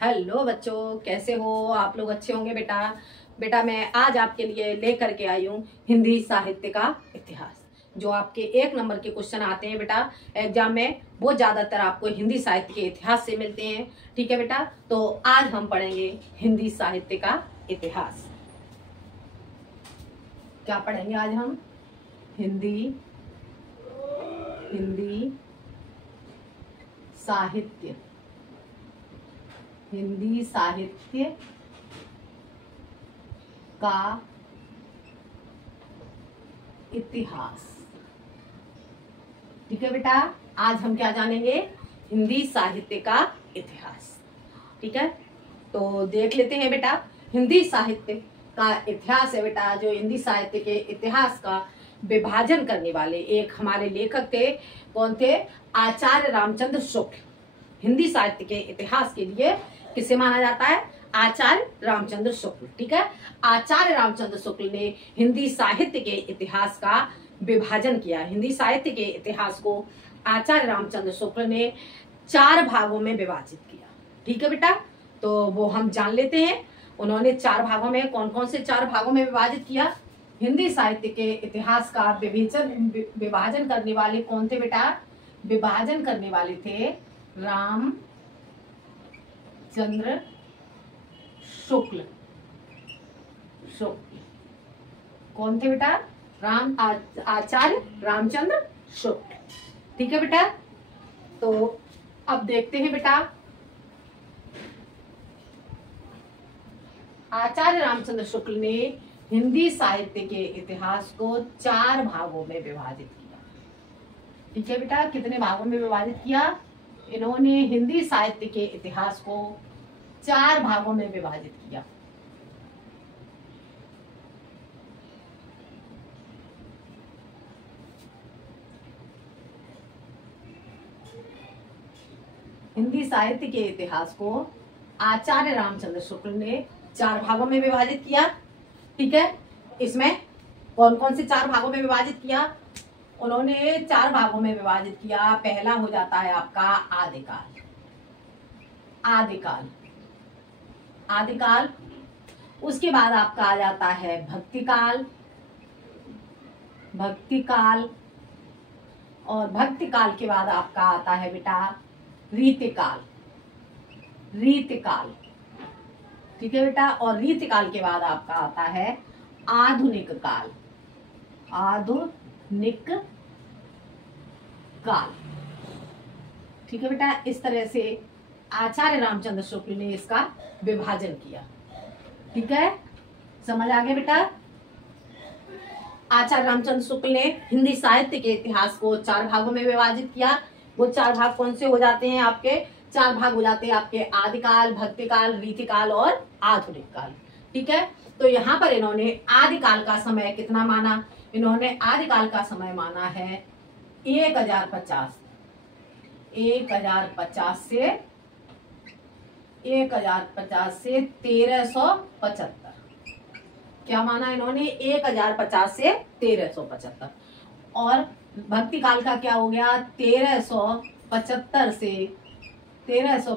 Hello बच्चों, कैसे हो आप लोग? अच्छे होंगे बेटा। बेटा मैं आज आपके लिए लेकर के आई हूँ हिंदी साहित्य का इतिहास। जो आपके 1 नंबर के क्वेश्चन आते हैं बेटा एग्जाम में, वो ज्यादातर आपको हिंदी साहित्य के इतिहास से मिलते हैं। ठीक है बेटा, तो आज हम पढ़ेंगे हिंदी साहित्य का इतिहास। क्या पढ़ेंगे आज हम? हिंदी साहित्य, हिंदी साहित्य का इतिहास। ठीक है बेटा, आज हम क्या जानेंगे? हिंदी साहित्य का इतिहास। ठीक है, तो देख लेते हैं बेटा। हिंदी साहित्य का इतिहास है बेटा, जो हिंदी साहित्य के इतिहास का विभाजन करने वाले एक हमारे लेखक थे। कौन थे? आचार्य रामचंद्र शुक्ल। हिंदी साहित्य के इतिहास के लिए किसे माना जाता है? आचार्य रामचंद्र शुक्ल। ठीक है, आचार्य रामचंद्र शुक्ल ने हिंदी साहित्य के इतिहास का विभाजन किया। हिंदी साहित्य के इतिहास को आचार्य रामचंद्र शुक्ल ने 4 भागों में विभाजित किया। ठीक है बेटा, तो वो हम जान लेते हैं। उन्होंने 4 भागों में, कौन कौन से 4 भागों में विभाजित किया? हिंदी साहित्य के इतिहास का विभाजन करने वाले कौन थे बेटा? विभाजन करने वाले थे रामचंद्र शुक्ल। कौन थे बेटा? आचार्य रामचंद्र शुक्ल। ठीक है बेटा, तो अब देखते हैं बेटा। आचार्य रामचंद्र शुक्ल ने हिंदी साहित्य के इतिहास को 4 भागों में विभाजित किया। ठीक है बेटा, कितने भागों में विभाजित किया? इन्होंने हिंदी साहित्य के इतिहास को 4 भागों में विभाजित किया। हिंदी साहित्य के इतिहास को आचार्य रामचंद्र शुक्ल ने 4 भागों में विभाजित किया। ठीक है, इसमें कौन कौन से 4 भागों में विभाजित किया? उन्होंने 4 भागों में विभाजित किया। पहला हो जाता है आपका आदिकाल। उसके बाद आपका आ जाता है भक्तिकाल, और भक्तिकाल के बाद आपका आता है बेटा रीतिकाल। ठीक है बेटा, और रीतिकाल के बाद आपका आता है आधुनिक काल। ठीक है बेटा, इस तरह से आचार्य रामचंद्र शुक्ल ने इसका विभाजन किया। ठीक है, समझ आ गया बेटा? आचार्य रामचंद्र शुक्ल ने हिंदी साहित्य के इतिहास को 4 भागों में विभाजित किया। वो 4 भाग कौन से हो जाते हैं आपके? 4 भाग हो जाते हैं आपके आदिकाल, भक्तिकाल, रीतिकाल और आधुनिक काल। ठीक है, तो यहाँ पर इन्होंने आदिकाल का समय कितना माना? इन्होंने आदिकाल का समय माना है 1050 से 1375। क्या माना इन्होंने? 1050 से 1375। और भक्तिकाल का क्या हो गया? 1375 से 1700।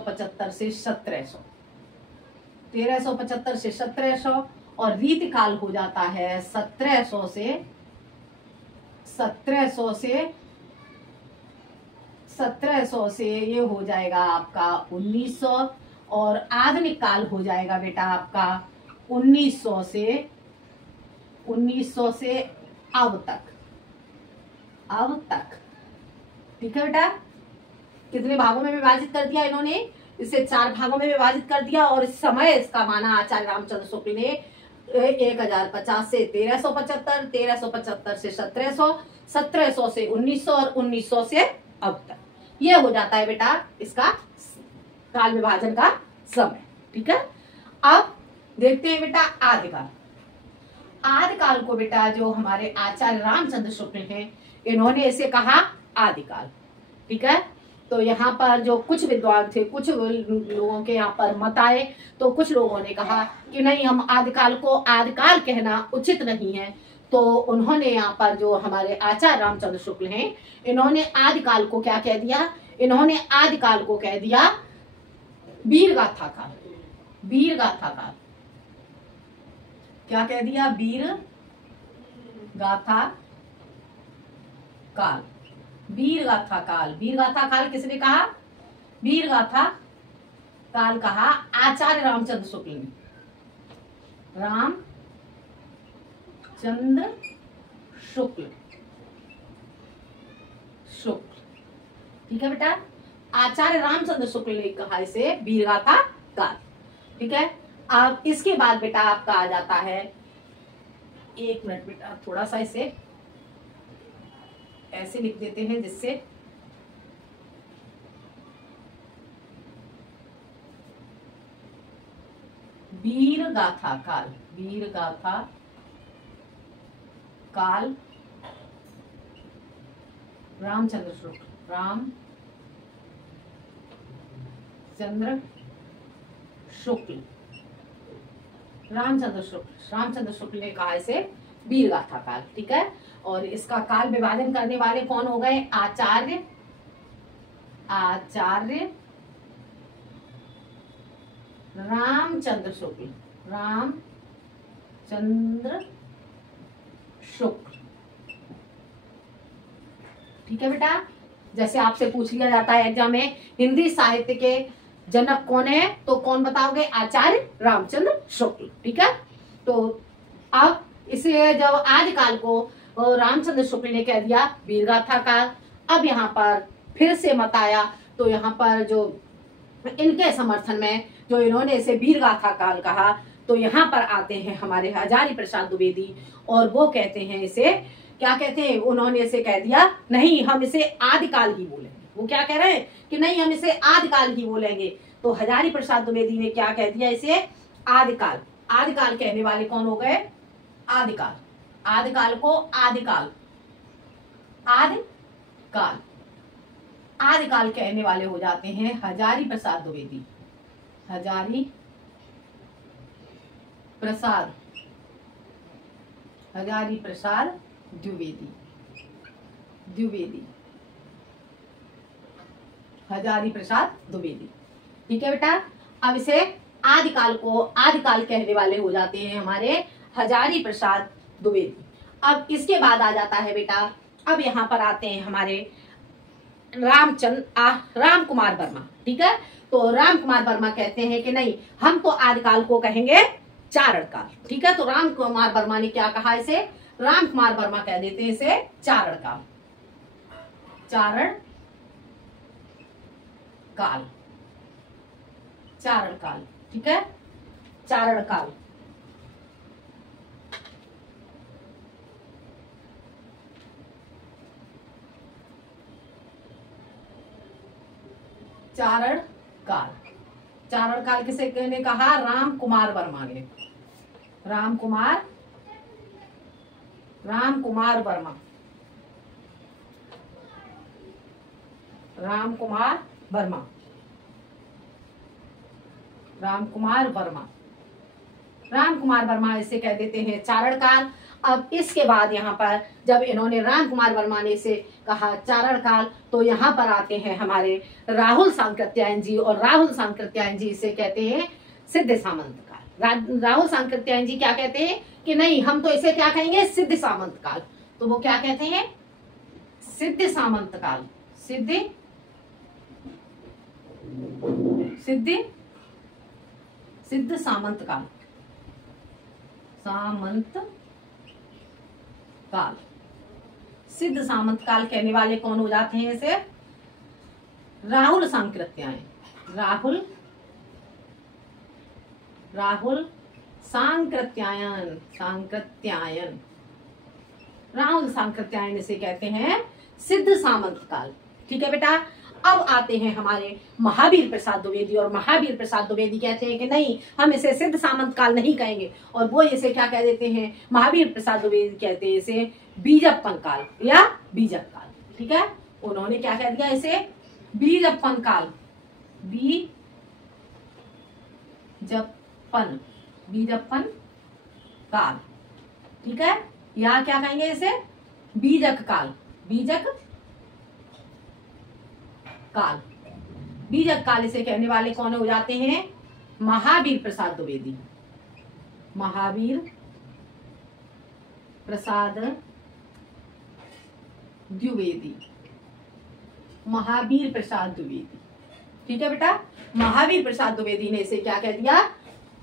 1375 से 1700। और रीतिकाल हो जाता है 1700 से ये हो जाएगा आपका 1900। और आधुनिक काल हो जाएगा बेटा आपका 1900 से अब तक। ठीक है बेटा, कितने भागों में विभाजित कर दिया इन्होंने? इसे 4 भागों में विभाजित कर दिया। और इस समय इसका माना आचार्य रामचंद्र शुक्ल ने 1050 से 1375, 1375 से 1700, 1700 से 1900 और 1900 से अब तक। ये हो जाता है बेटा इसका काल विभाजन का समय। ठीक है, अब देखते हैं बेटा आदिकाल को बेटा जो हमारे आचार्य रामचंद्र शुक्ल हैं, इन्होंने इसे कहा आदिकाल। ठीक है, तो यहाँ पर जो कुछ विद्वान थे, कुछ लोगों के यहाँ पर मत आए, तो कुछ लोगों ने कहा कि नहीं, हम आदिकाल को आदिकाल कहना उचित नहीं है। तो उन्होंने यहाँ पर जो हमारे आचार्य रामचंद्र शुक्ल हैं, इन्होंने आदिकाल को क्या कह दिया? इन्होंने आदिकाल को कह दिया वीर गाथा काल, वीर गाथा काल, क्या कह दिया, वीर गाथा काल, वीर गाथा काल। वीर गाथा काल किसने कहा, वीर गाथा काल कहा आचार्य रामचंद्र शुक्ल ने, रामचंद्र शुक्ल, शुक्ल, ठीक है बेटा, आचार्य रामचंद्र शुक्ल ने कहा इसे वीर गाथा काल, ठीक है। अब इसके बाद बेटा आपका आ जाता है, एक मिनट बेटा, थोड़ा सा इसे ऐसे लिख देते हैं जिससे वीर गाथा काल, वीर गाथा काल रामचंद्र शुक्ल, रामचंद्र शुक्ल, रामचंद्र शुक्ल, रामचंद्र शुक्ल ने कहा इसे वीर गाथा काल, ठीक है। और इसका काल विभाजन करने वाले कौन हो गए, आचार्य, आचार्य रामचंद्र शुक्ल, रामचंद्र शुक्ल, ठीक है बेटा। जैसे आपसे पूछ लिया जाता है एग्जाम में, हिंदी साहित्य के जनक कौन है, तो कौन बताओगे, आचार्य रामचंद्र शुक्ल, ठीक है। तो अब इसे जब आदिकाल को रामचंद्र शुक्ल ने कह दिया वीर गाथा काल, अब यहाँ पर फिर से मत आया, तो यहाँ पर जो इनके समर्थन में जो इन्होंने इसे वीर गाथा काल कहा, तो यहाँ पर आते हैं हमारे हजारी प्रसाद द्विवेदी, और वो कहते हैं इसे, क्या कहते हैं, उन्होंने इसे कह दिया नहीं, हम इसे आदिकाल ही बोलेंगे। वो क्या कह रहे हैं कि नहीं, हम इसे आदिकाल ही बोलेंगे। तो हजारी प्रसाद द्विवेदी ने क्या कह दिया, इसे आदिकाल। आदिकाल कहने वाले कौन हो गए, आदिकाल, आदिकाल को आदिकाल, आदिकाल, आदिकाल कहने वाले हो जाते हैं हजारी प्रसाद द्विवेदी, हजारी प्रसाद, हजारी प्रसाद द्विवेदी, द्विवेदी, हजारी प्रसाद द्विवेदी, ठीक है बेटा। अब इसे आदिकाल को आदिकाल कहने वाले हो जाते हैं हमारे हजारी प्रसाद द्विवेदी। अब इसके बाद आ जाता है बेटा, अब यहाँ पर आते हैं हमारे राम कुमार वर्मा, ठीक है। तो राम कुमार वर्मा कहते हैं कि नहीं, हम तो आदिकाल को कहेंगे चारण काल, ठीक है। तो राम कुमार वर्मा ने क्या कहा इसे, राम कुमार वर्मा कह देते हैं इसे चारण काल, चारण काल, चारण काल, ठीक है, चारण काल। चारण काल, चारण काल किसे ने कहा, राम कुमार वर्मा ने, राम कुमार वर्मा, राम कुमार वर्मा, राम कुमार वर्मा, राम कुमार वर्मा इसे कह देते हैं चारण काल। अब इसके बाद यहाँ पर जब इन्होंने राम कुमार वर्मा ने इसे कहा चारण काल, तो यहाँ पर आते हैं हमारे राहुल सांकृत्यायन जी, और राहुल सांकृत्यायन जी इसे कहते हैं सिद्ध सामंत काल। राहुल सांकृत्यायन जी क्या कहते हैं कि नहीं, हम तो इसे क्या कहेंगे, सिद्ध सामंत काल। तो वो क्या कहते हैं, सिद्ध सामंत काल, सिद्ध सामंत काल, सामंत काल, सिद्ध सामंत काल कहने वाले कौन हो जाते हैं इसे, राहुल सांकृत्यायन, राहुल सांकृत्यायन, राहुल सांकृत्यायन इसे कहते हैं सिद्ध सामंत काल, ठीक है बेटा। अब आते हैं हमारे महावीर प्रसाद द्विवेदी, और महावीर प्रसाद द्विवेदी कहते हैं कि नहीं, हम इसे सिद्ध सामंत काल नहीं कहेंगे, और वो इसे क्या कह देते हैं, महावीर प्रसाद द्विवेदी कहते हैं इसे बीजप्पन काल या बीजक काल, ठीक है। उन्होंने क्या कह दिया इसे, बीजप्पन काल, बीजप्पन काल, ठीक है, या क्या कहेंगे इसे, बीजक काल, बीजक काल, बीजक काल इसे कहने वाले कौन हो जाते हैं? महावीर प्रसाद द्विवेदी। महावीर प्रसाद द्विवेदी। महावीर प्रसाद द्विवेदी, ठीक है बेटा। महावीर प्रसाद द्विवेदी ने इसे क्या कह दिया?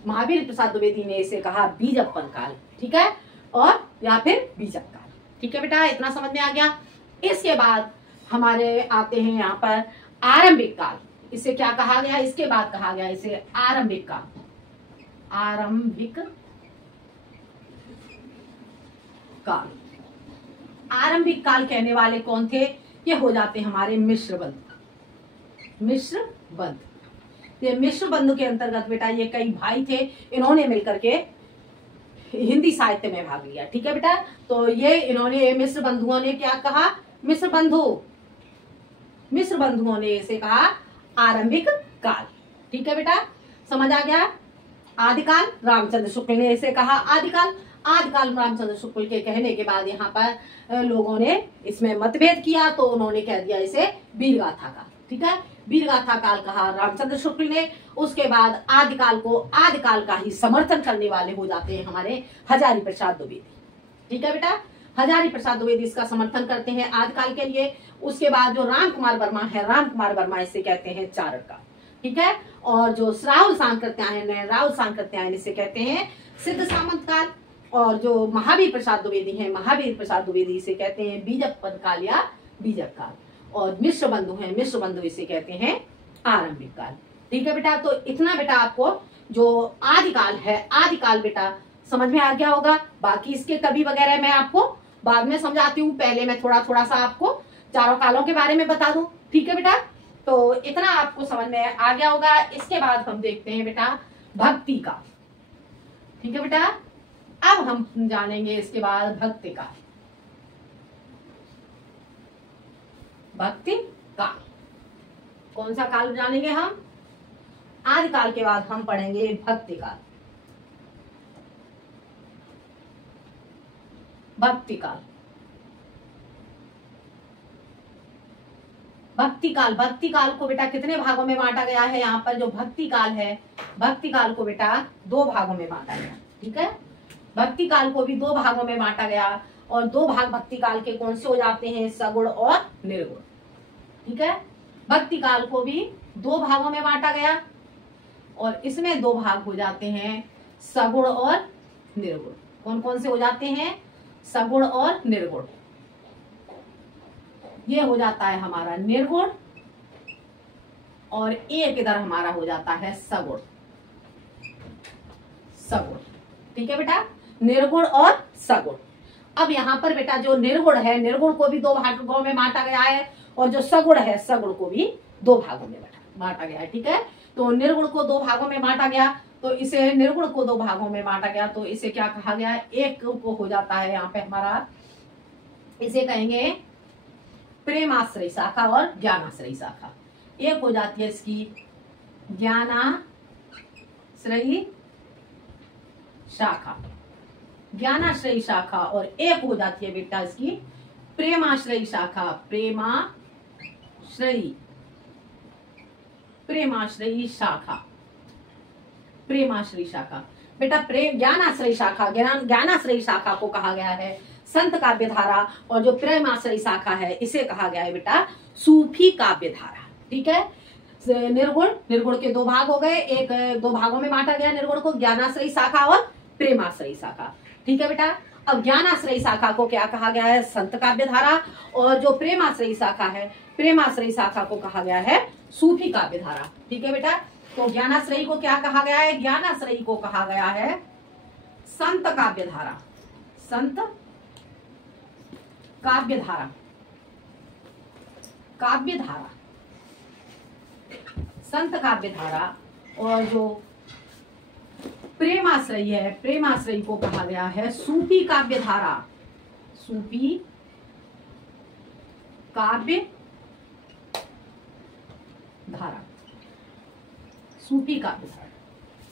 महावीर प्रसाद द्विवेदी ने इसे कहा बीजप्पन काल, ठीक है, और या फिर बीजक काल, ठीक है बेटा। इतना समझ में आ गया। इसके बाद हमारे आते हैं यहाँ पर आरंभिक काल। इसे क्या कहा गया? इसके बाद कहा गया इसे आरंभिक काल। आरंभिक काल। आरंभिक काल कहने वाले कौन थे? ये हो जाते हमारे मिश्र बंधु। मिश्र बंधु, ये मिश्र बंधु के अंतर्गत बेटा ये कई भाई थे, इन्होंने मिलकर के हिंदी साहित्य में भाग लिया, ठीक है बेटा। तो ये इन्होंने मिश्र बंधुओं ने क्या कहा? मिश्र बंधुओं ने इसे कहा आरंभिक काल, ठीक है बेटा। समझ आ गया? आदिकाल रामचंद्र शुक्ल ने इसे कहा आदिकाल। आदिकाल रामचंद्र शुक्ल के कहने के बाद यहाँ पर लोगों ने इसमें मतभेद किया, तो उन्होंने कह दिया इसे वीरगाथा काल, ठीक है। वीरगाथा काल कहा रामचंद्र शुक्ल ने। उसके बाद आदिकाल को आदिकाल का ही समर्थन करने वाले हो जाते हैं हमारे हजारी प्रसाद द्विवेदी, ठीक है बेटा। हजारी प्रसाद द्विवेदी इसका समर्थन करते हैं आदिकाल के लिए। उसके बाद जो राम कुमार वर्मा है, राम कुमार वर्मा इसे कहते हैं चारण काल, ठीक है। और जो राहुल सांकृत्यायन है, राहुल सांकृत्यायन इसे कहते हैं सिद्ध सामंत काल। और जो महावीर प्रसाद द्विवेदी है, महावीर प्रसाद द्विवेदी इसे कहते हैं बीजप्पन काल या बीजक काल। और मिश्र बंधु है, मिश्र बंधु इसे कहते हैं आरंभिक काल, ठीक है बेटा। तो इतना बेटा आपको जो आदिकाल है, आदिकाल बेटा समझ में आ गया होगा। बाकी इसके कवि वगैरह मैं आपको बाद में समझाती हूँ, पहले मैं थोड़ा थोड़ा सा आपको चारों कालों के बारे में बता दूं, ठीक है बेटा। तो इतना आपको समझ में आ गया होगा। इसके बाद हम देखते हैं बेटा भक्ति काल, ठीक है बेटा। अब हम जानेंगे इसके बाद भक्ति काल। भक्ति काल कौन सा काल जानेंगे हम? आदिकाल के बाद हम पढ़ेंगे भक्ति काल। भक्ति काल, भक्ति काल, भक्ति काल को बेटा कितने भागों में बांटा गया है? यहाँ पर जो भक्ति काल है, भक्ति काल को बेटा 2 भागों में बांटा गया, ठीक है। भक्ति काल को भी 2 भागों में बांटा गया। और 2 भाग भक्ति काल के कौन से हो जाते हैं? सगुण और निर्गुण, ठीक है। भक्ति काल को भी 2 भागों में बांटा गया और इसमें 2 भाग हो जाते हैं सगुण और निर्गुण। कौन कौन से हो जाते हैं? सगुण और निर्गुण। ये हो जाता है हमारा निर्गुण और एक इधर हमारा हो जाता है सगुण, सगुण, ठीक है बेटा। निर्गुण और सगुण। अब यहाँ पर बेटा जो निर्गुण है, निर्गुण को भी 2 भागों में बांटा गया है और जो सगुण है, सगुण को भी 2 भागों में बांटा गया है, ठीक है। तो निर्गुण को 2 भागों में बांटा गया, तो इसे निर्गुण को 2 भागों में बांटा गया, तो इसे क्या कहा गया? एक को हो जाता है यहाँ पे हमारा, इसे कहेंगे प्रेमाश्रय शाखा और ज्ञानाश्रय शाखा। एक हो जाती है इसकी ज्ञानाश्रयी शाखा, ज्ञानाश्रयी शाखा, और एक हो जाती है बेटा इसकी प्रेमाश्रयी शाखा, प्रेमाश्रयी शाखा, प्रेमाश्रयी शाखा। बेटा ज्ञानाश्रयी शाखा, ज्ञानाश्रयी शाखा को कहा गया है संत काव्य धारा, और जो प्रेमाश्रयी शाखा है इसे कहा गया है बेटा सूफी काव्य धारा, ठीक है। निर्गुण, निर्गुण के 2 भाग हो गए, एक 2 भागों में बांटा गया निर्गुण को, ज्ञानाश्रयी शाखा और प्रेमाश्रयी शाखा, ठीक है बेटा। अब ज्ञानाश्रयी शाखा को क्या कहा गया है? संत काव्य धारा, और जो प्रेमाश्रयी शाखा है, प्रेमाश्रयी शाखा को कहा गया है सूफी काव्य धारा, ठीक है बेटा। तो ज्ञानाश्रयी को क्या कहा गया है? ज्ञानाश्रयी को कहा गया है संत काव्य धारा, संत काव्य धारा, काव्य धारा, संत काव्य धारा। और जो प्रेमाश्रयी है, प्रेमाश्रयी को कहा गया है सूफी काव्य धारा, सूफी काव्य धारा, सूफी काव्य धारा,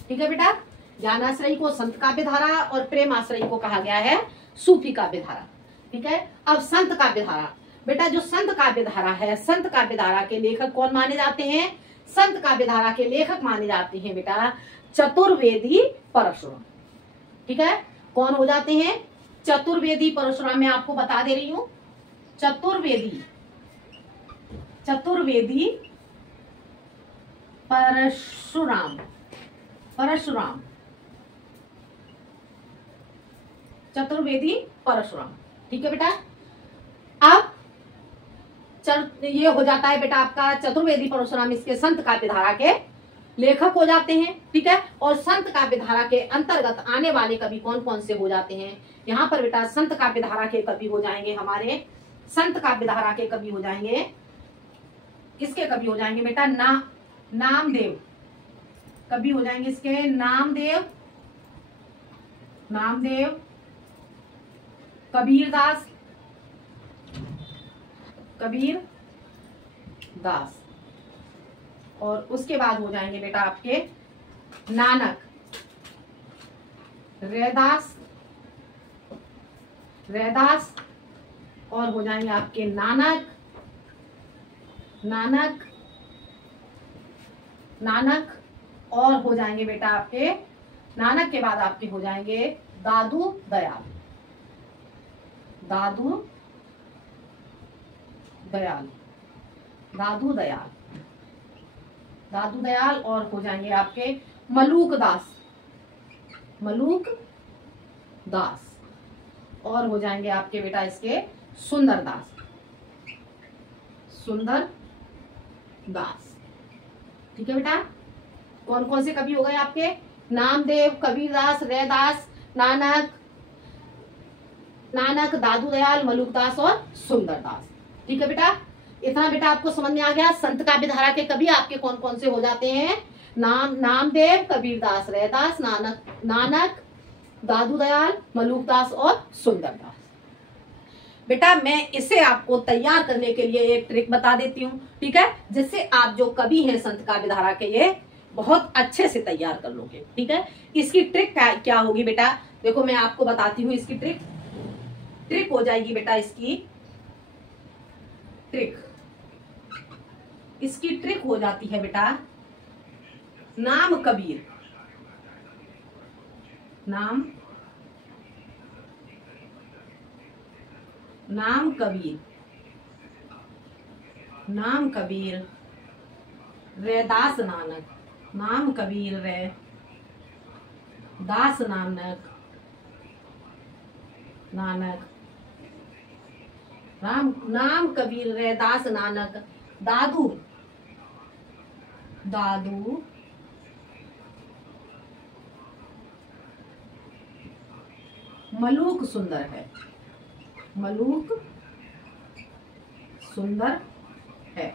ठीक है बेटा। ज्ञानाश्रयी को संत काव्य धारा और प्रेमाश्रयी को कहा गया है सूफी काव्य धारा, ठीक है। अब संत काव्य धारा, बेटा जो संत काव्य धारा है, संत काव्य धारा के लेखक कौन माने जाते हैं? संत काव्यधारा के लेखक माने जाते हैं बेटा चतुर्वेदी परशुराम। ठीक है, कौन हो जाते हैं? चतुर्वेदी परशुराम। मैं आपको बता दे रही हूं, चतुर्वेदी परशुराम, परशुराम, चतुर्वेदी परशुराम। ठीक है बेटा, अब ये हो जाता है बेटा आपका चतुर्वेदी परशुराम, इसके संत काव्यधारा के लेखक हो जाते हैं। ठीक है, और संत काव्यधारा के अंतर्गत आने वाले कवि कौन कौन से हो जाते हैं? यहाँ पर बेटा संत काव्यधारा के कवि हो जाएंगे हमारे, संत काव्यधारा के कवि हो जाएंगे, किसके कवि हो जाएंगे बेटा? नामदेव कवि हो जाएंगे इसके, नामदेव, कबीरदास, और उसके बाद हो जाएंगे बेटा आपके नानक, रैदास, और हो जाएंगे आपके नानक, और हो जाएंगे बेटा आपके नानक के बाद आपके हो जाएंगे दादू दयाल, और हो जाएंगे आपके मलूक दास, और हो जाएंगे आपके बेटा इसके सुंदर दास। ठीक है बेटा, कौन कौन से कवि हो गए आपके? नामदेव, कबीरदास, रैदास, नानक, दादू दयाल, मलूक दास और सुंदर दास। ठीक है बेटा, इतना बेटा आपको समझ में आ गया। संत काव्यधारा के कवि आपके कौन कौन से हो जाते हैं? नामदेव, कबीरदास, रैदास, नानक, दादू दयाल, मलूक दास और सुंदर दास। बेटा मैं इसे आपको तैयार करने के लिए एक ट्रिक बता देती हूँ। ठीक है, जिससे आप जो कवि हैं संत काव्यधारा के ये बहुत अच्छे से तैयार कर लोगे। ठीक है, इसकी ट्रिक क्या होगी बेटा? देखो मैं आपको बताती हूँ इसकी ट्रिक हो जाएगी बेटा इसकी ट्रिक हो जाती है बेटा नाम कबीर, रैदास नानक, नाम कबीर रैदास नानक, नाम कबीर रैदास नानक, दादू मलूक सुंदर है।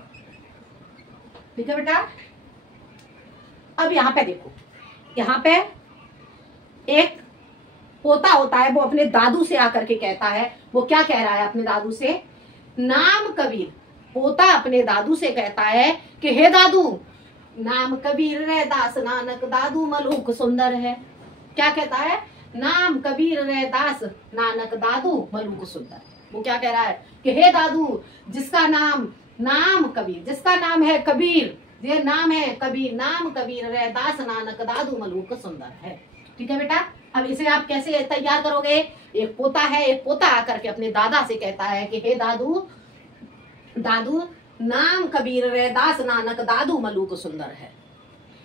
ठीक है बेटा, अब यहाँ पे देखो, यहाँ पे एक पोता होता है, वो अपने दादू से आकर के कहता है, वो क्या कह रहा है अपने दादू से? नाम कबीर। पोता अपने दादू से कहता है कि हे दादू, नाम कबीर रैदास नानक, दादू मलूक सुंदर है। क्या कहता है? नाम कबीर रैदास नानक, दादू मलूक सुंदर। वो क्या कह रहा है कि हे दादू, जिसका नाम कबीर, जिसका नाम है कबीर, ये नाम है कबीर, नाम कबीर रैदास नानक, दादू मलूक सुंदर है। ठीक है बेटा, अब इसे आप कैसे तैयार करोगे? एक पोता है, एक पोता आकर के अपने दादा से कहता है कि हे दादू, नाम कबीर रैदास नानक, दादू मलूक सुंदर है।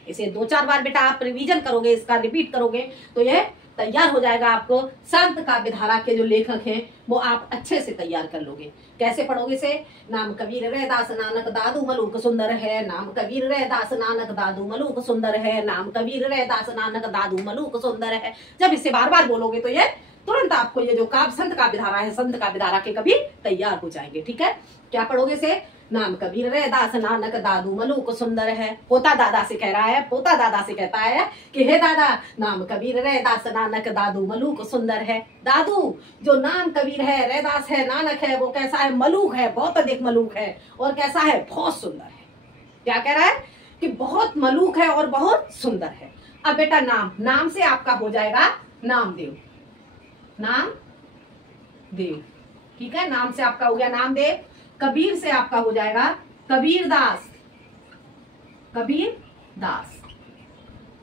इसे 2-4 बार बेटा आप रिवीजन करोगे, इसका रिपीट करोगे तो ये तैयार हो जाएगा। आपको संत काव्यधारा के जो लेखक हैं वो आप अच्छे से तैयार कर लोगे। कैसे पढ़ोगे इसे? नाम कबीर रैदास नानक, दादू मलूक सुंदर है, नाम कबीर रैदास नानक, दादू मलूक सुंदर है, नाम कबीर रैदास नानक, दादू मलूक सुंदर है। जब इसे बार बार बोलोगे तो ये तुरंत आपको ये जो संत काव्यधारा है, संत काव्यधारा के कवि तैयार हो जाएंगे। ठीक है, क्या पढ़ोगे इसे? नाम कबीर रैदास नानक, दादू मलूक सुंदर है। पोता दादा से कह रहा है, पोता दादा से कहता है कि हे दादा, नाम कबीर रैदास नानक, दादू मलूक सुंदर है। दादू, जो नाम कबीर है, रैदास है, नानक है, वो कैसा है? मलूक है, बहुत अधिक मलूक है। और कैसा है? बहुत सुंदर है। क्या कह रहा है? कि बहुत मलूक है और बहुत सुंदर है। अब बेटा नाम से आपका हो जाएगा नामदेव। ठीक है, नाम से आपका हो गया नामदेव। कबीर से आपका हो जाएगा कबीरदास। कबीर दास।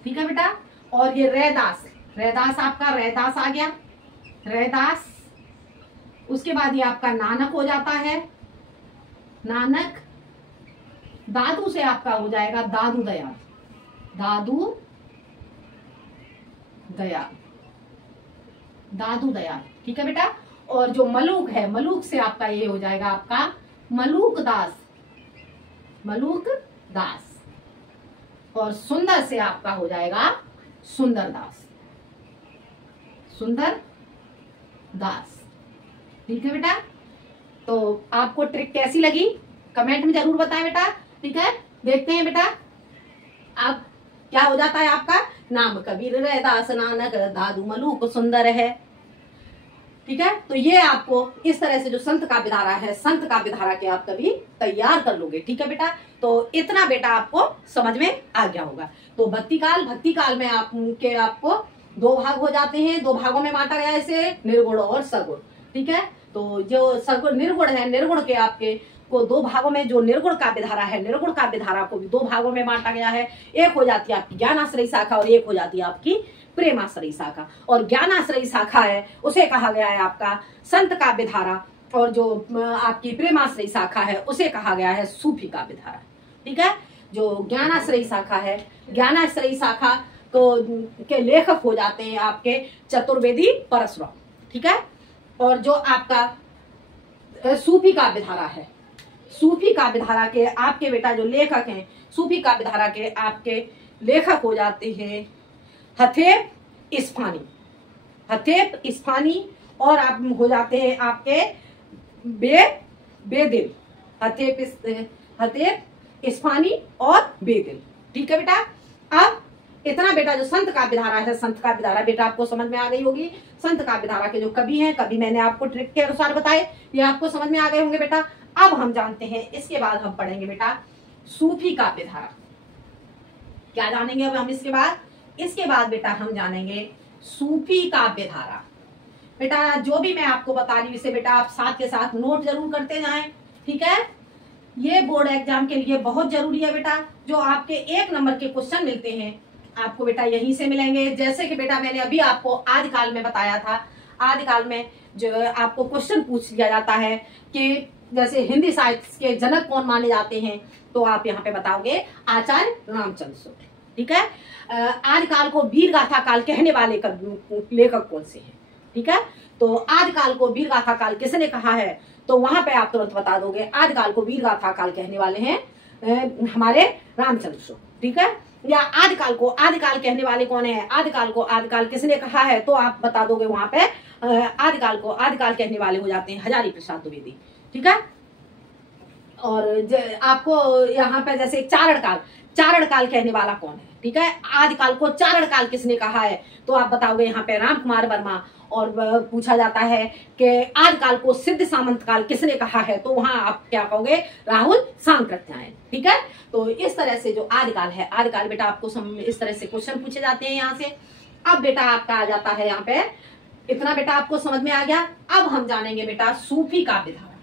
ठीक है बेटा। और ये रैदास, रैदास आपका रैदास आ गया, रैदास। उसके बाद ये आपका नानक हो जाता है, नानक। दादू से आपका हो जाएगा दादू दयाल, दादू दयाल, दादू दयाल। ठीक है बेटा। और जो मलूक है, मलूक से आपका ये हो जाएगा आपका मलूक दास, मलूक दास। और सुंदर से आपका हो जाएगा सुंदर दास, सुंदर दास। ठीक है बेटा। तो आपको ट्रिक कैसी लगी कमेंट में जरूर बताएं बेटा। ठीक है। देखते हैं बेटा अब क्या हो जाता है आपका। नाम कबीर रैदास नानक दादू मलूक सुंदर है। ठीक है। तो ये आपको इस तरह से जो संत काव्य धारा है, संत काव्य धारा के आप कभी तैयार कर लोगे। ठीक है बेटा। तो इतना बेटा आपको समझ में आ गया होगा। तो भक्ति काल में आपको दो भाग हो जाते हैं, दो भागों में बांटा गया है इसे, निर्गुण और सगुण। ठीक है। तो जो सगुण निर्गुण है, निर्गुण के आपके को दो भागों में, जो निर्गुण काव्य धारा है, निर्गुण काव्य धारा को भी दो भागों में बांटा गया है। एक हो जाती है आपकी ज्ञानाश्रयी शाखा और एक हो जाती है आपकी प्रेमाश्रयी शाखा। और ज्ञानाश्रयी शाखा है उसे कहा गया है आपका संत काव्य धारा, और जो आपकी प्रेमाश्रयी शाखा है उसे कहा गया है सूफी काव्य धारा। ठीक है। जो ज्ञानाश्रयी शाखा है, ज्ञानाश्रयी शाखा को के लेखक हो जाते हैं आपके चतुर्वेदी परशुराम। ठीक है। और जो आपका सूफी काव्य धारा है, सूफी काव्य धारा के आपके बेटा जो लेखक हैं, सूफी काव्य धारा के आपके लेखक हो जाते हैं हथेप इस्फानी, हथेप इस्फानी। और आप हो जाते हैं आपके बेदिल, हथेप इस्फानी और बेदिल। ठीक है बेटा। अब इतना बेटा जो संत काव्य धारा है, संत काव्य धारा बेटा आपको समझ में आ गई होगी। संत काव्य धारा के जो कवि हैं, कवि मैंने आपको ट्रिक के अनुसार बताए, ये आपको समझ में आ गए होंगे बेटा। अब हम जानते हैं, इसके बाद हम पढ़ेंगे बेटा सूफी काव्य धारा। क्या जानेंगे अब हम इसके बाद? इसके बाद बेटा हम जानेंगे सूफी काव्य धारा। बेटा जो भी मैं आपको बता रही हूँ इसे बेटा आप साथ के साथ नोट जरूर करते जाएं। ठीक है। ये बोर्ड एग्जाम के लिए बहुत जरूरी है बेटा। जो आपके 1 नंबर के क्वेश्चन मिलते हैं आपको बेटा यहीं से मिलेंगे। जैसे कि बेटा मैंने अभी आपको आदिकाल में बताया था, आदिकाल में जो आपको क्वेश्चन पूछ लिया जाता है कि जैसे हिंदी साहित्य के जनक कौन माने जाते हैं, तो आप यहाँ पे बताओगे आचार्य रामचंद्र शुक्ल। ठीक है। आदिकाल को वीर गाथा काल कहने वाले लेखक कौन से हैं? ठीक है। तो आदिकाल को वीर गाथा काल किसने कहा है, तो वहां पे आप तुरंत बता दोगे आदिकाल को वीर गाथा काल कहने वाले हैं हमारे रामचंद्र शुक्ल। ठीक है। या आदिकाल को आदिकाल कहने वाले कौन है, आदिकाल को आदिकाल किसने कहा है, तो आप बता दोगे वहां पे आदिकाल को आदिकाल कहने वाले हो जाते हैं हजारी प्रसाद द्विवेदी। ठीक है। और आपको यहाँ पे जैसे चारण काल कहने वाला कौन है? ठीक है। आदिकाल को चारण काल किसने कहा है, तो आप बताओगे यहाँ पे राम कुमार वर्मा। और पूछा जाता है कि आदिकाल को सिद्ध सामंत काल किसने कहा है, तो वहां आप क्या कहोगे? राहुल सांकृत्यायन। ठीक है। तो इस तरह से जो आदिकाल है, आदिकाल बेटा आपको इस तरह से क्वेश्चन पूछे जाते हैं यहाँ से। अब बेटा आपका आ जाता है यहाँ पे, इतना बेटा आपको समझ में आ गया। अब हम जानेंगे बेटा सूफी काव्य धारा,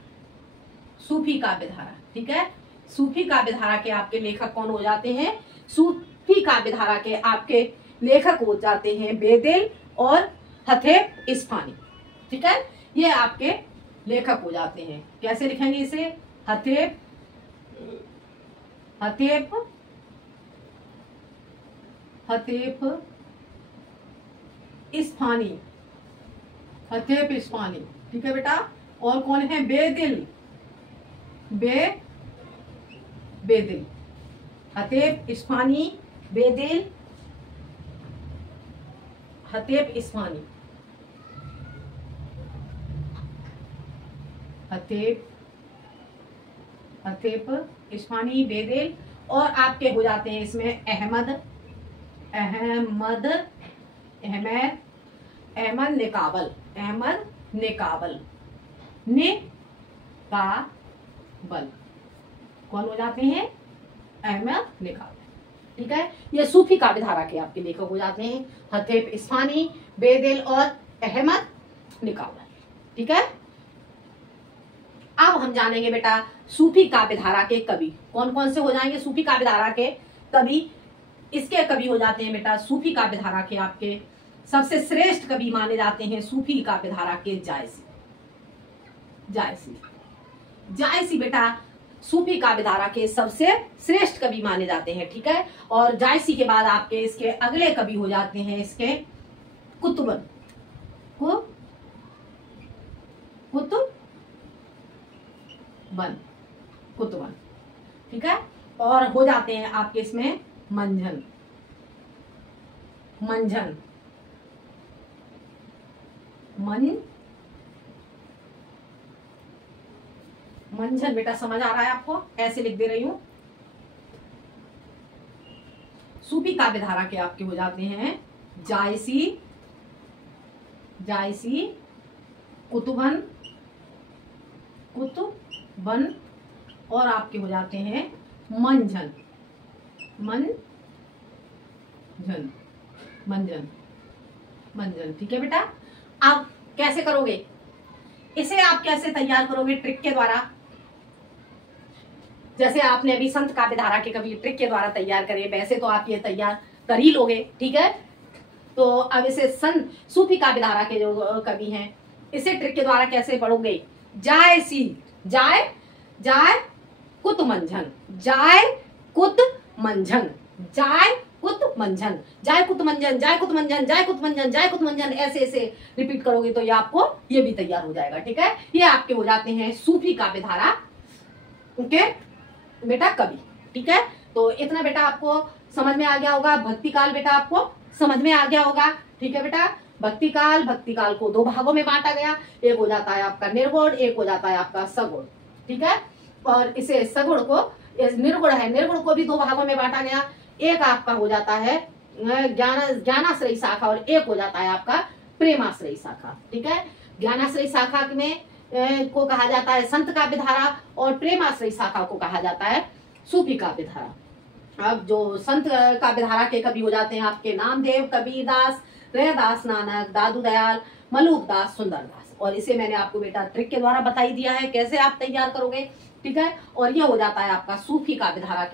सूफी काव्य धारा। ठीक है। सूफी काव्य धारा के आपके लेखक कौन हो जाते हैं? सूफी काव्य धारा के आपके लेखक हो जाते हैं बेदिल और हथेप इस्फानी। ठीक है। ये आपके लेखक हो जाते हैं। कैसे लिखेंगे इसे? हथेप इस्फानी, हथेप इस्फानी। ठीक है बेटा। और कौन है? बेदिल, बेदिल, हथेप इस्फानी, बेदिल, हथेप इस्फानी, हथेप इस्फानी, बेदिल। और आपके हो जाते हैं इसमें अहमद निकाबल, कौन हो जाते हैं? अहमद निकाबल। ठीक है। ये सूफी काव्य धारा के आपके लेखक हो जाते हैं हथेप इस्फानी, बेदिल और अहमद निकाबल। ठीक है। अब हम जानेंगे बेटा सूफी काव्य धारा के कवि कौन कौन से हो जाएंगे। सूफी काव्य धारा के कवि, इसके कवि हो जाते हैं बेटा सूफी काव्य धारा के आपके सबसे श्रेष्ठ कवि माने जाते हैं सूफी काव्य धारा के जायसी। जायसी जायसी बेटा सूफी काव्य धारा के सबसे श्रेष्ठ कवि माने जाते हैं, ठीक है। और जायसी के बाद आपके इसके अगले कवि हो जाते हैं इसके कुतुबन, कुतुबन, ठीक है। और हो जाते हैं आपके इसमें मंझन, मंझन मंझन बेटा समझ आ रहा है आपको, ऐसे लिख दे रही हूं। सूफी काव्य धारा के आपके हो जाते हैं जायसी, जायसी, कुतुबन और आपके हो जाते हैं मंझन, मंझन, ठीक है बेटा। अब कैसे करोगे इसे, आप कैसे तैयार करोगे? ट्रिक के द्वारा। जैसे आपने अभी संत काव्य धारा के कवि ट्रिक के द्वारा तैयार करे, वैसे तो आप ये तैयार कर ही लोगे, ठीक है। तो अब इसे संत सूफी काव्य धारा के जो कवि हैं इसे ट्रिक के द्वारा कैसे पढ़ोगे? जायसी, जाय कुत मंझन, जाय कुत मंझन, जाय कुत मंझन, जाय कुत मंझन, जाय कुत मंझन, जाय कुत मंझन, जाय कुत मंझन, ऐसे ऐसे रिपीट करोगे तो ये आपको ये भी तैयार हो जाएगा, ठीक है। ये आपके हो जाते हैं सूफी काव्य धारा के बेटा कवि, ठीक है। तो इतना बेटा आपको समझ में आ गया होगा। भक्ति काल बेटा आपको समझ में आ गया होगा, ठीक है बेटा। भक्ति काल को दो भागों में बांटा गया, एक हो जाता है आपका निर्गुण, एक हो जाता है आपका सगुण, ठीक है। और इसे सगुण को, निर्गुण है, निर्गुण को भी दो भागों में बांटा गया। एक आपका हो जाता है ज्ञानाश्रयी शाखा और एक हो जाता है आपका प्रेमाश्रयी शाखा, ठीक है। ज्ञानाश्रयी शाखा में को कहा जाता है संत काव्य धारा और प्रेमाश्रयी शाखा को कहा जाता है सूफी काव्य धारा। अब जो संत काव्य धारा के कवि हो जाते हैं आपके नामदेव, कबीरदास, रैदास, नानक, दादू दयाल, मलूकदास, सुंदरदास। और इसे मैंने आपको बेटा ट्रिक के द्वारा बताई दिया है कैसे आप तैयार करोगे, ठीक है। और ये हो जाता है आपका सूफी काव्य धारा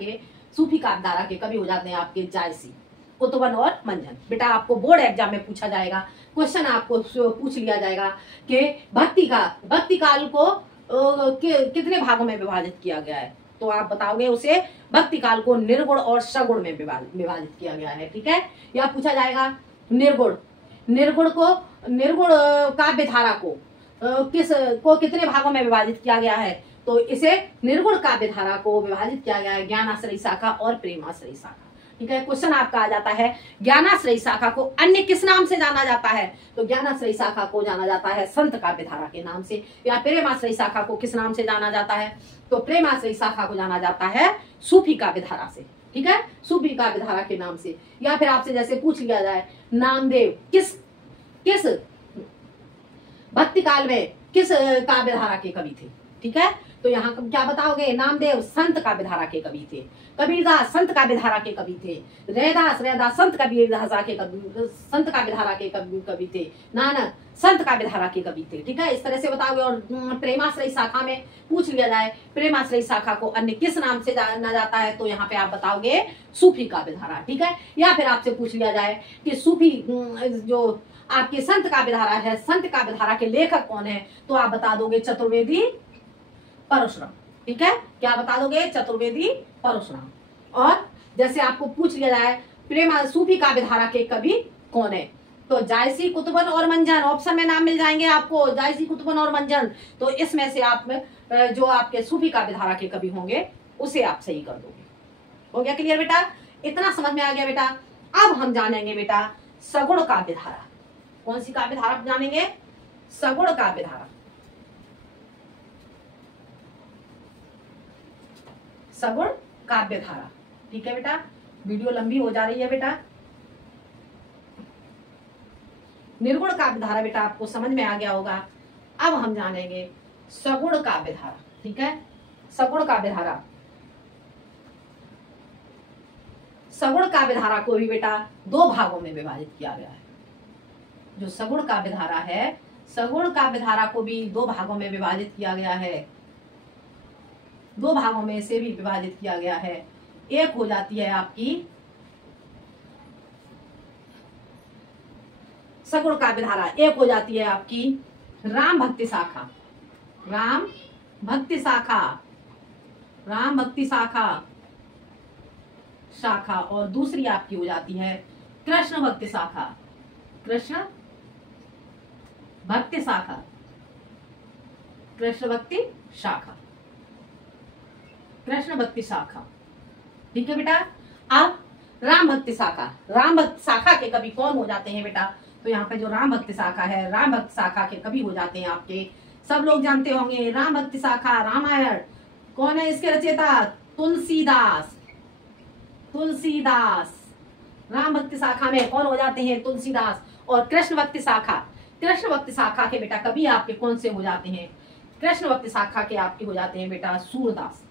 के कवि हो जाते हैं आपके जायसी, कुतुबन और मंझन। बेटा आपको बोर्ड एग्जाम में पूछा जाएगा, क्वेश्चन आपको पूछ लिया जाएगा कि भक्ति काल को कितने भागों में विभाजित किया गया है, तो आप बताओगे उसे भक्ति काल को निर्गुण और सगुण में विभाजित किया गया है, ठीक है। या पूछा जाएगा निर्गुण काव्य धारा को कितने भागों में विभाजित किया गया है, तो इसे निर्गुण काव्य धारा को विभाजित किया गया है ज्ञानाश्रयी शाखा और प्रेमाश्रयी शाखा, ठीक है। क्वेश्चन आपका आ जाता है ज्ञानाश्रयी शाखा को अन्य किस नाम से जाना जाता है, तो ज्ञानाश्रयी शाखा को जाना जाता है संत काव्य धारा के नाम से। या प्रेमाश्रयी शाखा को किस नाम से जाना जाता है, तो प्रेमाश्रयी शाखा को जाना जाता है सूफी काव्य धारा से, ठीक है, सूफी काव्य धारा के नाम से। या फिर आपसे जैसे पूछ लिया जाए नामदेव किस भक्ति काल में किस काव्य धारा के कवि थे, ठीक है, तो यहाँ क्या बताओगे? नामदेव संत काव्य धारा के कवि थे, कबीरदास संत काव्य धारा के कवि थे, रैदास संत काव्य धारा के कवि थे, नानक संत काव्य धारा के कवि थे, ठीक है। इस तरह से बताओगे। और प्रेमाश्रयी शाखा में पूछ लिया जाए प्रेमाश्रयी शाखा को अन्य किस नाम से जाना जाता है, तो यहाँ पे आप बताओगे सूफी काव्य धारा, ठीक है। या फिर आपसे पूछ लिया जाए कि सूफी जो आपकी संत काव्य धारा है, संत काव्य धारा के लेखक कौन है, तो आप बता दोगे चतुर्वेदी परशुराम, ठीक है। क्या बता दोगे? चतुर्वेदी परशुराम। और जैसे आपको पूछ लिया जाए सूफी काव्य धारा के कवि कौन है, तो जायसी, कुतुबन और मंझन ऑप्शन में नाम मिल जाएंगे आपको, जायसी, कुतुबन और मंझन। तो इसमें से आप जो आपके सूफी काव्य धारा के कवि होंगे उसे आप सही कर दोगे। हो गया क्लियर बेटा? इतना समझ में आ गया बेटा। अब हम जानेंगे बेटा सगुण काव्य धारा। कौन सी काव्य धारा जानेंगे? सगुण काव्य धारा। सगुण काव्य धारा, ठीक है बेटा। वीडियो लंबी हो जा रही है बेटा। निर्गुण काव्य धारा बेटा आपको समझ में आ गया होगा। अब हम जानेंगे सगुण काव्य धारा, ठीक है। सगुण काव्य धारा, सगुण काव्य धारा को भी बेटा दो भागों में विभाजित किया गया है। जो सगुण काव्य धारा है, सगुण काव्य धारा को भी दो भागों में विभाजित किया गया है, दो भागों में से भी विभाजित किया गया है। एक हो जाती है आपकी सगुण काव्य धारा, एक हो जाती है आपकी राम भक्ति शाखा, राम भक्ति शाखा, राम भक्ति शाखा शाखा, और दूसरी आपकी हो जाती है कृष्ण भक्ति शाखा, कृष्ण भक्ति शाखा, कृष्ण भक्ति शाखा, कृष्ण भक्ति शाखा। ठीक है बेटा। अब राम भक्ति शाखा, राम भक्ति शाखा के कवि कौन हो जाते हैं बेटा? तो यहाँ पे जो राम भक्ति शाखा है, राम भक्ति शाखा के कवि हो जाते हैं आपके, सब लोग जानते होंगे, राम भक्ति शाखा रामायण, कौन है इसके रचयिता? तुलसीदास, तुलसीदास। राम भक्ति शाखा में कौन हो जाते हैं? तुलसीदास। और कृष्ण भक्ति शाखा, कृष्ण भक्ति शाखा के बेटा कवि आपके कौन से हो जाते हैं? कृष्ण भक्ति शाखा के आपके हो जाते हैं बेटा सूरदास,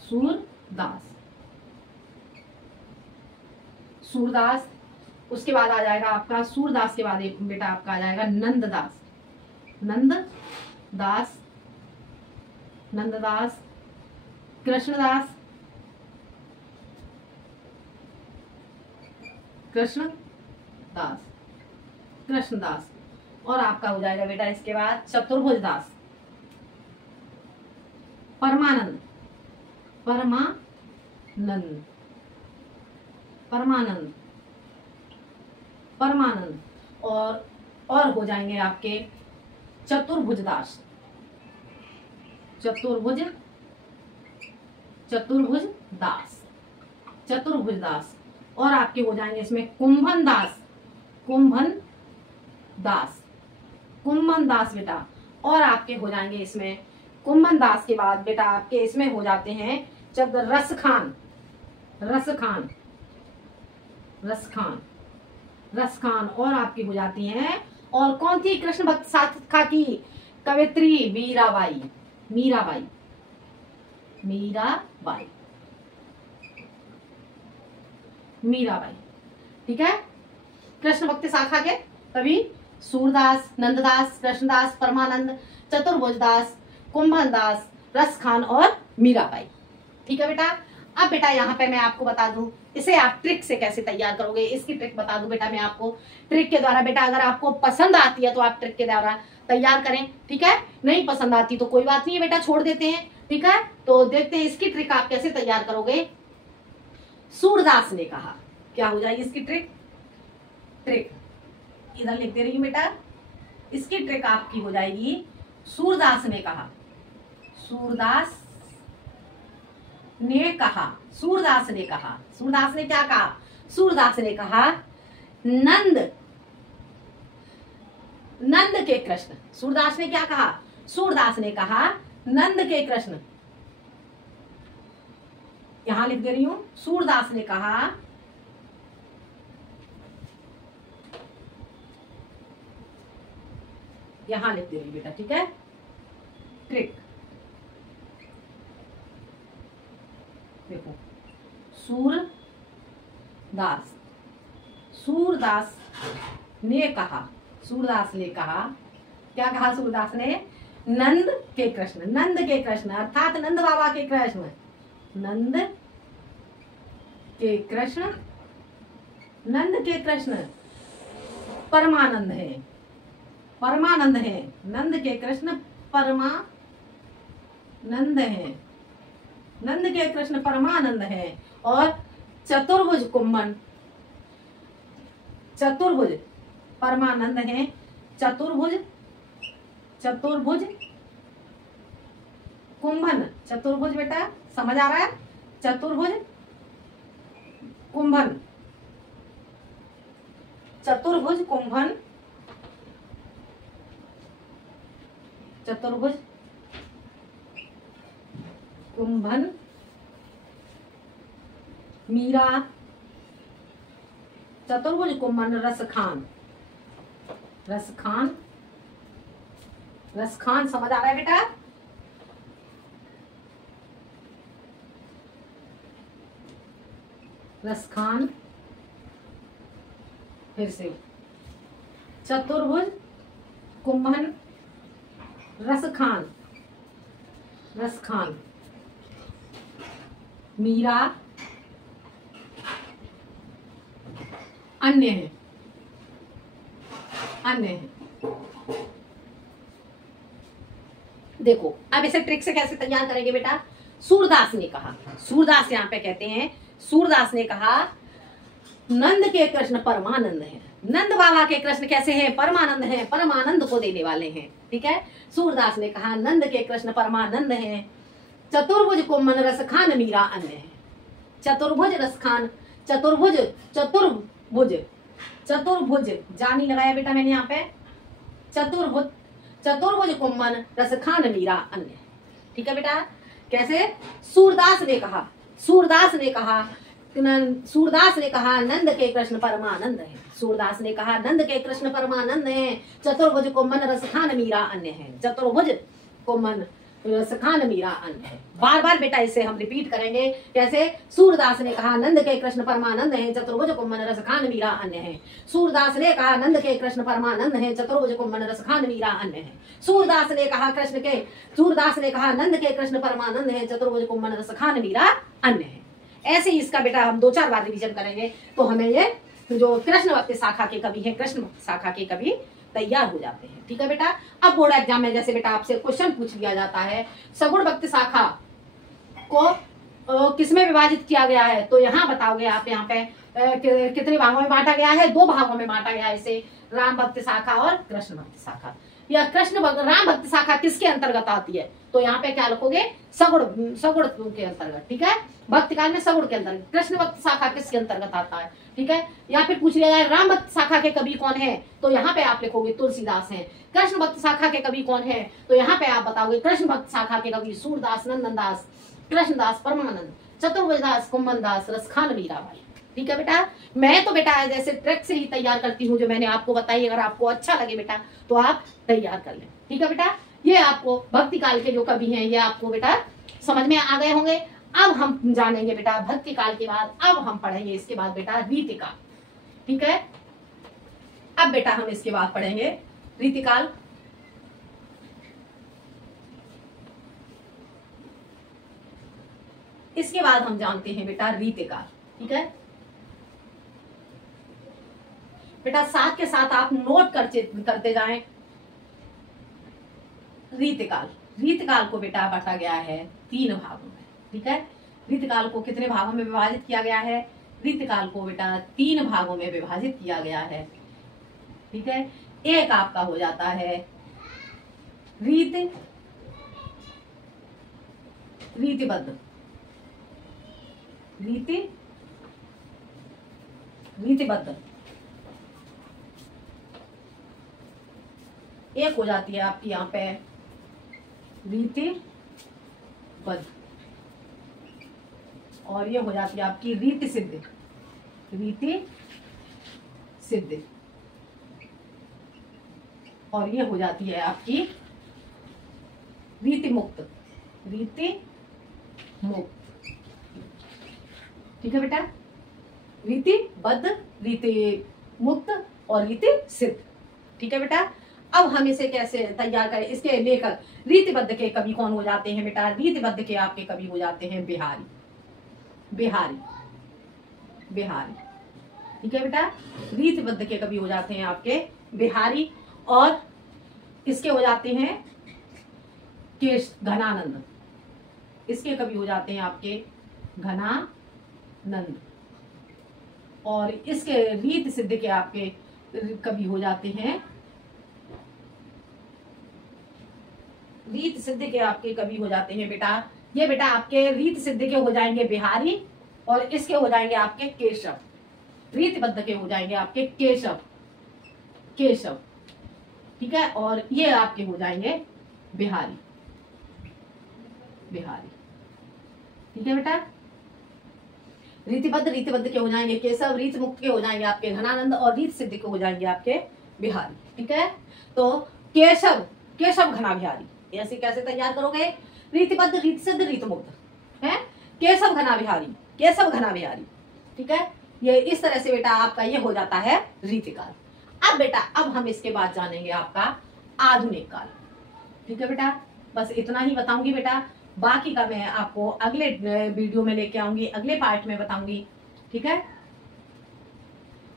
सूरदास, सूरदास। उसके बाद आ जाएगा आपका सूरदास के बाद बेटा आपका आ जाएगा नंददास, नंददास, नंददास, कृष्णदास, कृष्णदास, कृष्णदास। और आपका हो जाएगा बेटा इसके बाद चतुर्भुज दास, परमानंद, परमानंद, परमानंद, परमानंद। और हो जाएंगे आपके चतुर्भुज दास, चतुर्भुज, चतुर्भुज दास, चतुर्भुज दास। और आपके हो जाएंगे इसमें कुंभन दास, कुंभन दास, कुंभन दास बेटा। और आपके हो जाएंगे इसमें कुंभन दास के बाद बेटा आपके इसमें हो जाते हैं जब रसखान, रसखान, रसखान, रसखान। और आपकी हो जाती हैं, और कौन थी कृष्ण भक्त शाखा की कवित्री? मीराबाई, मीराबाई, मीराबाई, मीराबाई। ठीक है। कृष्ण भक्ति शाखा के कवि सूरदास, नंददास, कृष्णदास, परमानंद, चतुर्भुज दास, कुंभन दास, रसखान और मीराबाई। ठीक है बेटा। अब बेटा यहाँ पे मैं आपको बता दूं इसे आप ट्रिक से कैसे तैयार करोगे, इसकी ट्रिक बता दूं बेटा मैं आपको। ट्रिक के द्वारा बेटा अगर आपको पसंद आती है तो आप ट्रिक के द्वारा तैयार करें, ठीक है। नहीं पसंद आती तो कोई बात नहीं है बेटा, छोड़ देते हैं, ठीक है। तो देखते हैं इसकी ट्रिक आप कैसे तैयार करोगे। सूरदास ने कहा, क्या हो जाएगी इसकी ट्रिक? ट्रिक इधर लिख दे रही हूं बेटा। इसकी ट्रिक आपकी हो जाएगी सूरदास ने कहा, सूरदास ने कहा, सूरदास ने कहा। सूरदास ने क्या कहा? सूरदास ने कहा नंद, नंद के कृष्ण। सूरदास ने क्या कहा? सूरदास ने कहा नंद के कृष्ण। यहां लिख दे रही हूं, सूरदास ने कहा यहां लिख दे रही बेटा, ठीक है। ट्रिक देखो, सूरदास, सूरदास ने कहा, सूरदास ने कहा, क्या कहा सूरदास ने? नंद के कृष्ण, नंद के कृष्ण अर्थात नंद बाबा के कृष्ण, नंद के कृष्ण, नंद के कृष्ण परमानंद है, परमानंद है। नंद के कृष्ण परमानंद है, नंद के कृष्ण परमानंद है। और चतुर्भुज कुंभन, चतुर्भुज परमानंद है, चतुर्भुज, चतुर्भुज कुंभन, चतुर्भुज बेटा समझ आ रहा है? चतुर्भुज कुंभन, चतुर्भुज कुंभन, चतुर्भुज कुंभन, मीरा, चतुर्भुज कुंभन, रसखान, रसखान, रसखान समझ आ रहा है बेटा? रसखान, फिर से चतुर्भुज कुंभन, रसखान, रसखान, मीरा अन्य है, अन्य है। देखो अब इसे ट्रिक से कैसे तैयार करेंगे बेटा। सूरदास ने कहा, सूरदास यहाँ पे कहते हैं, सूरदास ने कहा नंद के कृष्ण परमानंद है। नंद बाबा के कृष्ण कैसे हैं? परमानंद हैं, परमानंद को देने वाले हैं। ठीक है, सूरदास ने कहा नंद के कृष्ण परमानंद हैं। चतुर्भुज को मन रस खान मीरा अन्य है। चतुर्भुज रस खान, चतुर्भुज, चतुर्भुज, चतुर्भुज जानी लगाया बेटा मैंने यहाँ पे। चतुर्भुज, चतुर्भुज कुम्भन रस खान मीरा अन्य। ठीक है बेटा, कैसे? सूरदास ने कहा, सूरदास ने कहा, सूरदास ने कहा नंद के कृष्ण परमानंद है। सूरदास ने कहा नंद के कृष्ण परमानंद है। चतुर्भुज को मन रस खान मीरा अन्य है। चतुर्भुज को मन रस खान मीरा अन्य है। बार बार बेटा इसे हम रिपीट करेंगे। कैसे? सूरदास ने कहा नंद के कृष्ण परमानंद है। चतुर्भुज को मन रस खान मीरा अन्य है। सूरदास ने कहा नंद के कृष्ण परमानंद है। चतुर्भुज को मन रस खान मीरा अन्य है। सूरदास ने कहा कृष्ण के, सूरदास ने कहा नंद के कृष्ण परमानंद है। चतुर्भुज को मन रस खान मीरा अन्य है। ऐसे ही इसका बेटा हम 2-4 बार रिवीजन करेंगे तो हमें ये जो कृष्ण भक्ति शाखा के कवि हैं, कृष्ण भक्ति शाखा के कवि तैयार हो जाते हैं। ठीक है बेटा, अब बोर्ड एग्जाम में जैसे बेटा आपसे क्वेश्चन पूछ लिया जाता है सगुण भक्ति शाखा को किसमें विभाजित किया गया है, तो यहाँ बताओगे आप यहाँ पे कितने भागों में बांटा गया है? 2 भागों में बांटा गया है इसे, राम भक्ति शाखा और कृष्ण भक्ति शाखा। या राम भक्ति शाखा किसके अंतर्गत आती है, तो यहाँ पे क्या लिखोगे? सगुण, सगुण के अंतर्गत। ठीक है, भक्ति काल में सगुण के अंतर्गत। कृष्ण भक्ति शाखा किसके अंतर्गत आता है? ठीक है, या फिर पूछ लिया जाए राम भक्ति शाखा के कवि कौन है, तो यहाँ पे आप लिखोगे तुलसीदास हैं। कृष्ण भक्ति शाखा के कवि कौन है, तो यहाँ पे आप बताओगे कृष्ण भक्ति शाखा के कवि सूरदास, नंदनदास, कृष्णदास, परमानंद, चतुर्भुजदास, कुंभनदास, रसखान मीराबाई। ठीक है बेटा, मैं तो बेटा जैसे ट्रैक से ही तैयार करती हूँ जो मैंने आपको बताई। अगर आपको अच्छा लगे बेटा तो आप तैयार कर लें। ठीक है बेटा, ये आपको भक्ति काल के जो कवि हैं ये आपको बेटा समझ में आ गए होंगे। अब हम जानेंगे बेटा भक्ति काल के बाद, अब हम पढ़ेंगे इसके बाद बेटा रीतिकाल। ठीक है, अब बेटा हम इसके बाद पढ़ेंगे रीतिकाल। इसके बाद हम जानते हैं बेटा रीतिकाल। ठीक है बेटा, साथ के साथ आप नोट करते जाएं। रीतिकाल, रीतिकाल को बेटा बांटा गया है 3 भागों में। ठीक है, रीतिकाल को कितने भागों में विभाजित किया गया है? रीतिकाल को बेटा 3 भागों में विभाजित किया गया है। ठीक है, एक आपका हो जाता है रीतिबद्ध, रीतिबद्ध। एक हो जाती है आपकी यहाँ पे रीतिबद्ध, और ये हो जाती है आपकी रीति सिद्ध, रीति सिद्ध, और ये हो जाती है आपकी रीति मुक्त, रीति मुक्त। ठीक है बेटा, रीतिबद्ध, रीति मुक्त और रीति सिद्ध। ठीक है बेटा, अब हम इसे कैसे तैयार करें? इसके लेखक रीतिबद्ध के कवि कौन हो जाते हैं बेटा? रीतिबद्ध के आपके कवि हो जाते हैं बिहारी, बिहारी, बिहारी। ठीक है बेटा, रीतिबद्ध के कवि हो जाते हैं आपके बिहारी, और इसके हो जाते हैं घनानंद, इसके कवि हो जाते हैं आपके घनानंद, और इसके रीति सिद्ध के आपके कवि हो जाते हैं, रीत सिद्ध के आपके कवि हो जाते हैं बेटा। ये बेटा आपके रीत सिद्ध के हो जाएंगे बिहारी, और इसके हो जाएंगे आपके केशव। रीतिबद्ध के हो जाएंगे आपके केशव, केशव। ठीक है, और ये आपके हो जाएंगे बिहारी, बिहारी। ठीक है बेटा, रीतिबद्ध के हो जाएंगे केशव, रीत मुक्त के हो जाएंगे आपके घनानंद, और रीत सिद्ध के हो जाएंगे आपके बिहारी। ठीक है, तो केशव, केशव घना बिहारी, ऐसे कैसे तैयार करोगे? रीतिबद्ध, रीत सिद्ध, रीत मुक्त है, केशव घना बिहारी, केशव घना बिहारी। ठीक है, ये इस तरह से बेटा आपका ये हो जाता है रीतिकाल। अब बेटा अब हम इसके बाद जानेंगे आपका आधुनिक काल। ठीक है बेटा, बस इतना ही बताऊंगी बेटा बाकी का मैं आपको अगले वीडियो में लेके आऊंगी, अगले पार्ट में बताऊंगी। ठीक है,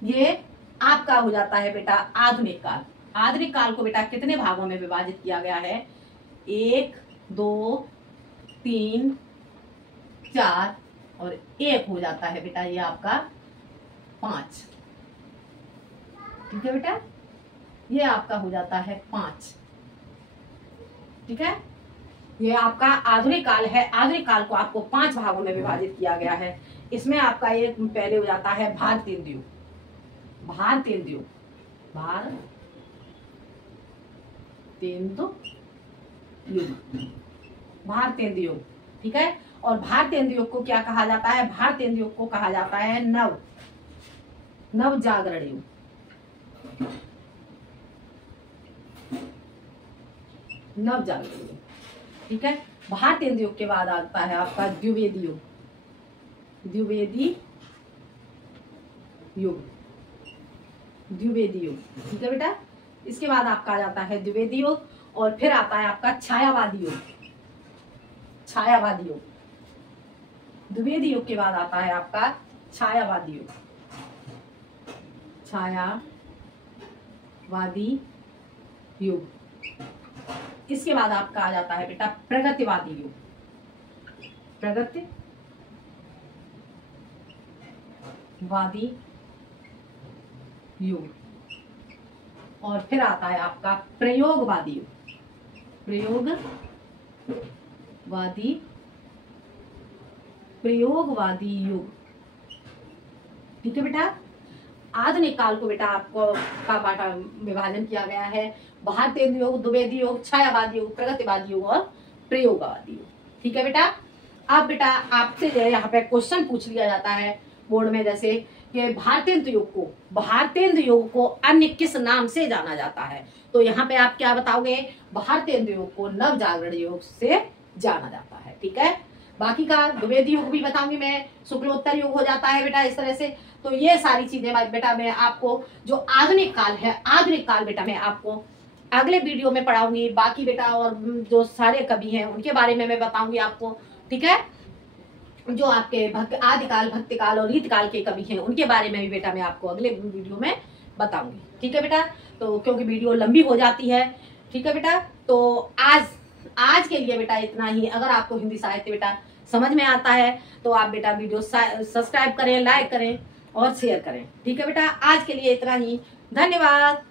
ये आपका हो जाता है बेटा आधुनिक काल। आधुनिक काल को बेटा कितने भागों में विभाजित किया गया है? 1 2 3 4 और 1 हो जाता है बेटा ये आपका 5। ठीक है बेटा, ये आपका हो जाता है 5। ठीक है, ये आपका आधुनिक काल है। आधुनिक काल को आपको 5 भागों में विभाजित किया गया है। इसमें आपका ये पहले हो जाता है भारतेंदु युग। भारतेंदु युग, भारतेंदु युग, भारतेंदु युग। ठीक है, और भारतेंदु युग को क्या कहा जाता है? भारतेंदु युग को कहा जाता है नव जागरण युग। नव जागरण युग। ठीक है, भारतेंदु युग के बाद आता है आपका द्विवेदी युग। द्विवेदी युग, द्विवेदी युग। ठीक है बेटा, इसके बाद आपका आ जाता है द्विवेदी युग और फिर आता है आपका छायावादी युग। छायावादी युग, द्विवेदी युग के बाद आता है आपका छायावादी युग। छायावादी युग। इसके बाद आपका आ जाता है बेटा प्रगतिवादी युग। प्रगतिवादी युग और फिर आता है आपका प्रयोगवादी युग। प्रयोगवादी युग। ठीक है बेटा, आधुनिक काल को बेटा आपको का बाटा विभाजन किया गया है भारतेंदु युग, द्विवेदी युग, छायावादी युग, प्रगतिवादी युग और प्रयोगवादी युग। ठीक है बेटा, अब बेटा आपसे जो है यहाँ पे क्वेश्चन पूछ लिया जाता है बोर्ड में, जैसे कि भारतेंदु युग को अन्य किस नाम से जाना जाता है? तो यहाँ पे आप क्या बताओगे? भारतेंदु युग को नव जागरण युग से जाना जाता है। ठीक है, बाकी का द्विवेदी युग भी बताऊंगी मैं, शुक्लोत्तर युग हो जाता है बेटा इस तरह से। तो ये सारी चीजें बेटा मैं आपको जो आधुनिक काल है, आधुनिक काल बेटा मैं आपको अगले वीडियो में पढ़ाऊंगी। बाकी बेटा और जो सारे कवि हैं उनके बारे में मैं बताऊंगी आपको। ठीक है, जो आपके आदिकाल, भक्तिकाल और रीतकाल के कवि हैं उनके बारे में भी बेटा मैं आपको अगले वीडियो में बताऊंगी। ठीक है बेटा, तो क्योंकि वीडियो लंबी हो जाती है। ठीक है बेटा, तो आज के लिए बेटा इतना ही। अगर आपको हिंदी साहित्य बेटा समझ में आता है तो आप बेटा वीडियो सब्सक्राइब करें, लाइक करें और शेयर करें। ठीक है बेटा, आज के लिए इतना ही। धन्यवाद।